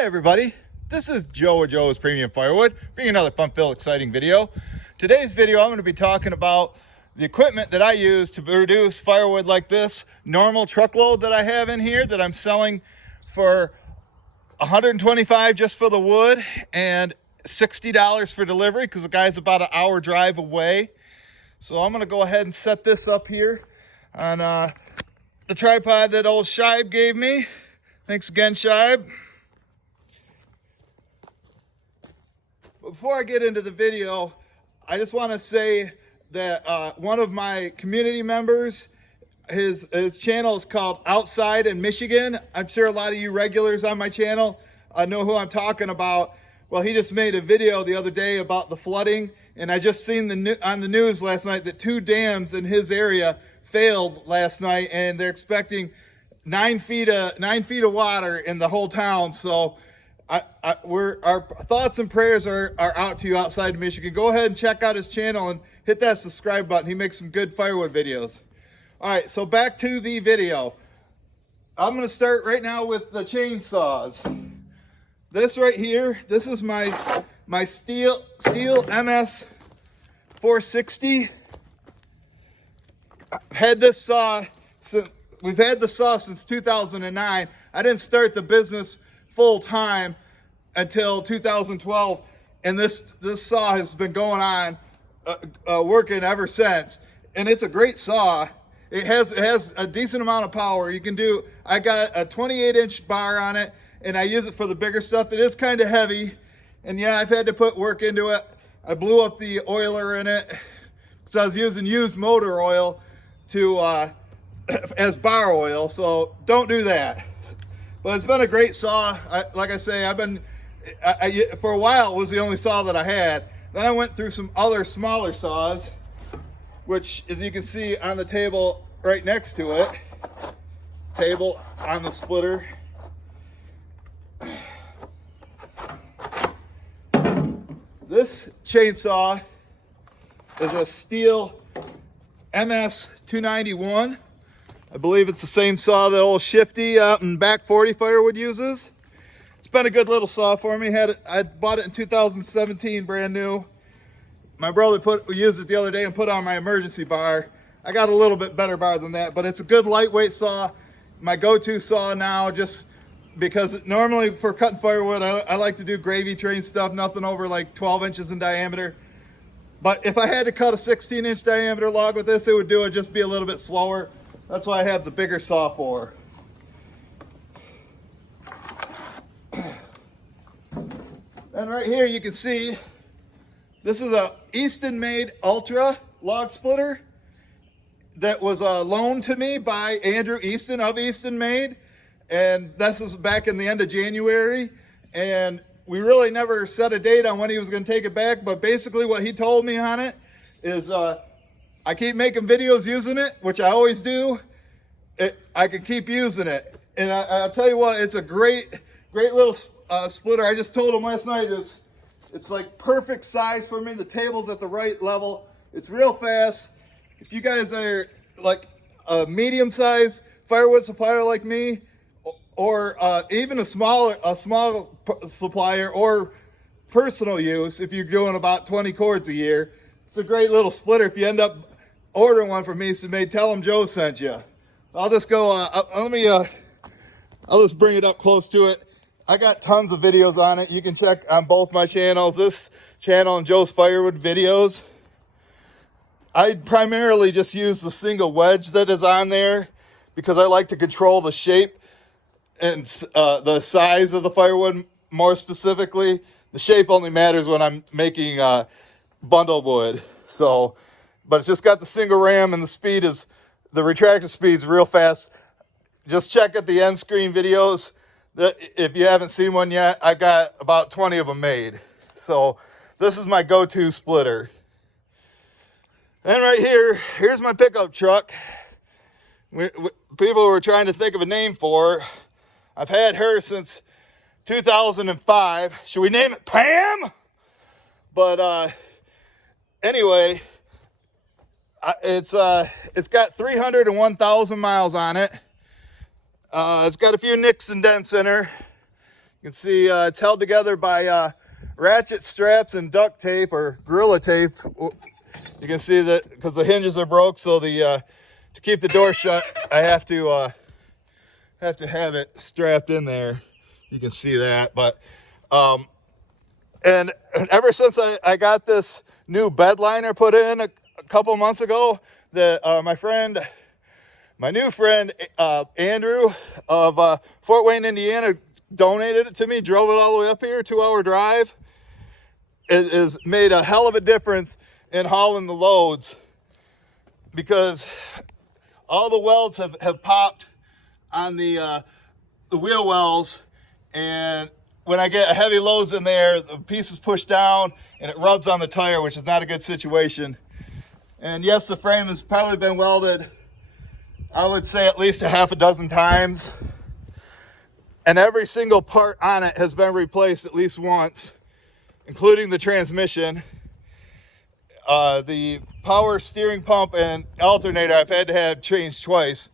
Hi everybody, this is Joe with Joe's Premium Firewood, bringing another fun-filled, exciting video. Today's video I'm going to be talking about the equipment that I use to produce firewood like this normal truckload that I have in here that I'm selling for $125 just for the wood and $60 for delivery because the guy's about an hour drive away. So I'm going to go ahead and set this up here on the tripod that old Shibe gave me. Thanks again, Shibe. Before I get into the video, I just want to say that one of my community members, his channel is called Outside in Michigan. I'm sure a lot of you regulars on my channel know who I'm talking about. Well, he just made a video the other day about the flooding, and I just seen on the news last night that 2 dams in his area failed last night, and they're expecting 9 feet of water in the whole town. So our thoughts and prayers are out to you outside of Michigan. Go ahead and check out his channel and hit that subscribe button. He makes some good firewood videos. All right, so back to the video. I'm going to start right now with the chainsaws. This right here, this is my Stihl MS 460. We've had this saw since 2009. I didn't start the business full time until 2012, and this saw has been going on working ever since, and it's a great saw. It has a decent amount of power. I got a 28-inch bar on it, and I use it for the bigger stuff. It is kind of heavy, and yeah, I've had to put work into it. I blew up the oiler in it, so I was using used motor oil as bar oil, so don't do that. But it's been a great saw. Like I say, for a while it was the only saw that I had. Then I went through some other smaller saws, which, as you can see on the table right next to it, table on the splitter. This chainsaw is a Stihl MS 291. I believe it's the same saw that old Shifty out in Back 40 Firewood uses. It's been a good little saw for me. I bought it in 2017, brand new. My brother used it the other day and put on my emergency bar. I got a little bit better bar than that, but it's a good lightweight saw. My go-to saw now, just because normally for cutting firewood, I like to do gravy train stuff, nothing over like 12 inches in diameter. But if I had to cut a 16-inch diameter log with this, it would just be a little bit slower. That's why I have the bigger saw for. And right here you can see, this is a Easton made Ultra log splitter that was loaned to me by Andrew Easton of Easton Made. And this is back in the end of January. And we really never set a date on when he was going to take it back. But basically what he told me on it is, I keep making videos using it, which I always do. I can keep using it. And I'll tell you what, it's a great little splitter. I just told him last night, it's like perfect size for me. The table's at the right level. It's real fast. If you guys are like a medium-sized firewood supplier like me, or even a small supplier or personal use, if you're doing about 20 cords a year, it's a great little splitter. If you end up ordering one from me, tell them Joe sent you. I'll just go, I'll just bring it up close to it. I got tons of videos on it. You can check on both my channels, this channel and Joe's Firewood videos. I primarily just use the single wedge that is on there because I like to control the shape and the size of the firewood more specifically. The shape only matters when I'm making bundle wood. So, but it's just got the single ram, and the retractor speed's real fast. Just check at the end screen videos. If you haven't seen one yet, I got about 20 of them made. So this is my go-to splitter. And right here's my pickup truck. People were trying to think of a name for her. I've had her since 2005. Should we name it Pam? But anyway, it's got 301,000 miles on it. It's got a few nicks and dents in her. You can see it's held together by ratchet straps and duct tape or Gorilla tape. You can see that because the hinges are broke, so the to keep the door shut, I have to have it strapped in there. You can see that, but and ever since I got this new bed liner put in a couple months ago, that my new friend Andrew of Fort Wayne, Indiana, donated it to me, drove it all the way up here, 2-hour drive. It has made a hell of a difference in hauling the loads, because all the welds have popped on the wheel wells, and when I get heavy loads in there, the piece is pushed down and it rubs on the tire, which is not a good situation. And yes, the frame has probably been welded, I would say, at least a half a dozen times. And every single part on it has been replaced at least once, including the transmission. The power steering pump and alternator I've had to have changed twice.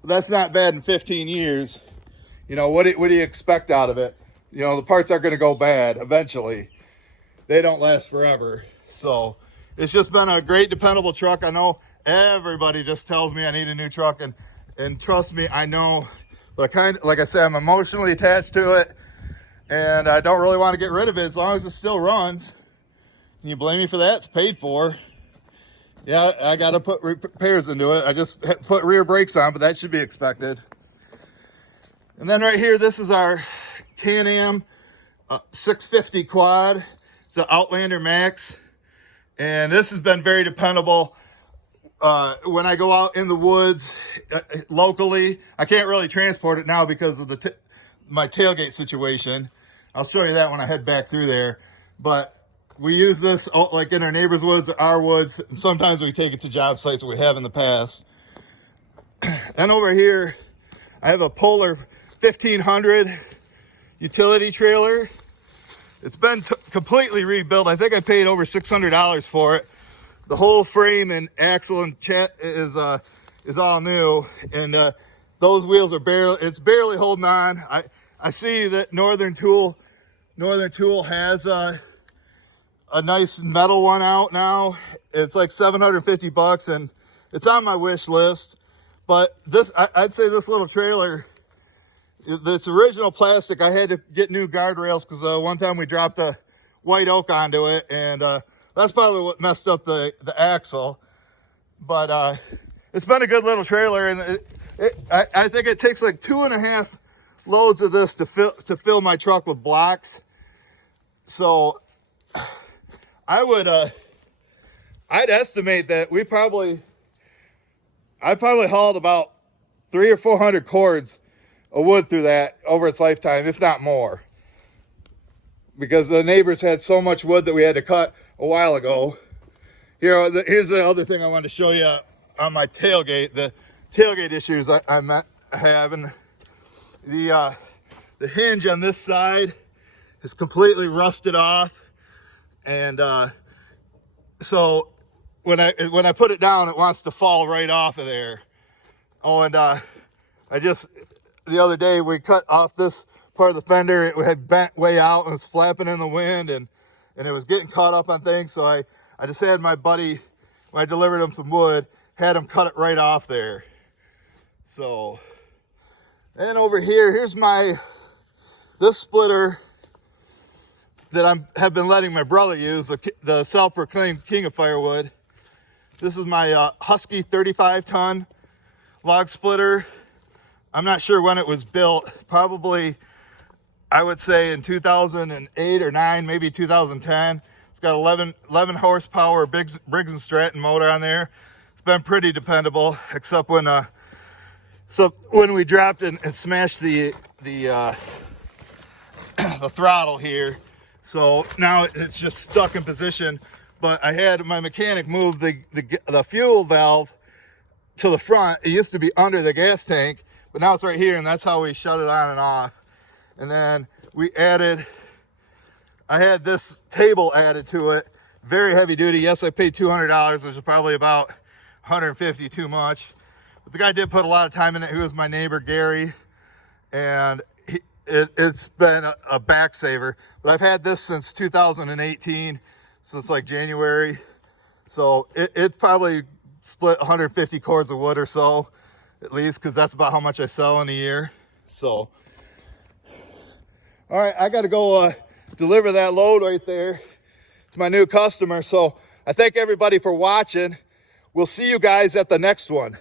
But that's not bad in 15 years. You know, what do you expect out of it? You know, the parts are going to go bad eventually. They don't last forever. So it's just been a great, dependable truck. I know everybody just tells me I need a new truck, and trust me, I know. But like I said, I'm emotionally attached to it, and I don't really want to get rid of it as long as it still runs. Can you blame me for that? It's paid for. Yeah, I got to put repairs into it. I just put rear brakes on, but that should be expected. And then right here, this is our Can-Am 650 quad. It's an Outlander Max, and this has been very dependable. When I go out in the woods locally, I can't really transport it now because of my tailgate situation. I'll show you that when I head back through there. But we use this like in our neighbor's woods or our woods, and sometimes we take it to job sites that we have in the past. Then over here, I have a Polar 1500 utility trailer. It's been completely rebuilt. I think I paid over $600 for it. The whole frame and axle and is all new, and those wheels are barely holding on. I see that Northern Tool has a nice metal one out now. It's like $750, and it's on my wish list. But I'd say this little trailer, it's original plastic. I had to get new guardrails because one time we dropped a white oak onto it, and that's probably what messed up the axle. But it's been a good little trailer, and I think it takes like 2.5 loads of this to fill my truck with blocks. So I'd estimate that I probably hauled about 300 or 400 cords of wood through that over its lifetime, if not more, because the neighbors had so much wood that we had to cut a while ago. Here's the other thing I wanted to show you on my tailgate. The tailgate issues I'm having. The hinge on this side is completely rusted off, and so when I put it down, it wants to fall right off of there. Oh, and the other day we cut off this part of the fender. It had bent way out and was flapping in the wind, and it was getting caught up on things. So I just had my buddy, when I delivered him some wood, had him cut it right off there. So, and over here, here's this splitter that I have been letting my brother use, the self-proclaimed king of firewood. This is my Husky 35-ton log splitter. I'm not sure when it was built. Probably, I would say in 2008 or 9, maybe 2010. It's got 11 horsepower Briggs & Stratton motor on there. It's been pretty dependable, except when we dropped and smashed the throttle here. So now it's just stuck in position. But I had my mechanic move the fuel valve to the front. It used to be under the gas tank, but now it's right here, and that's how we shut it on and off. And then I had this table added to it, very heavy duty. Yes, I paid $200, which is probably about $150 too much. But the guy did put a lot of time in it. He was my neighbor, Gary, and it's been a back saver. But I've had this since 2018, since like January. So it probably split 150 cords of wood or so, at least, because that's about how much I sell in a year. So, all right, I got to go deliver that load right there to my new customer. So I thank everybody for watching. We'll see you guys at the next one.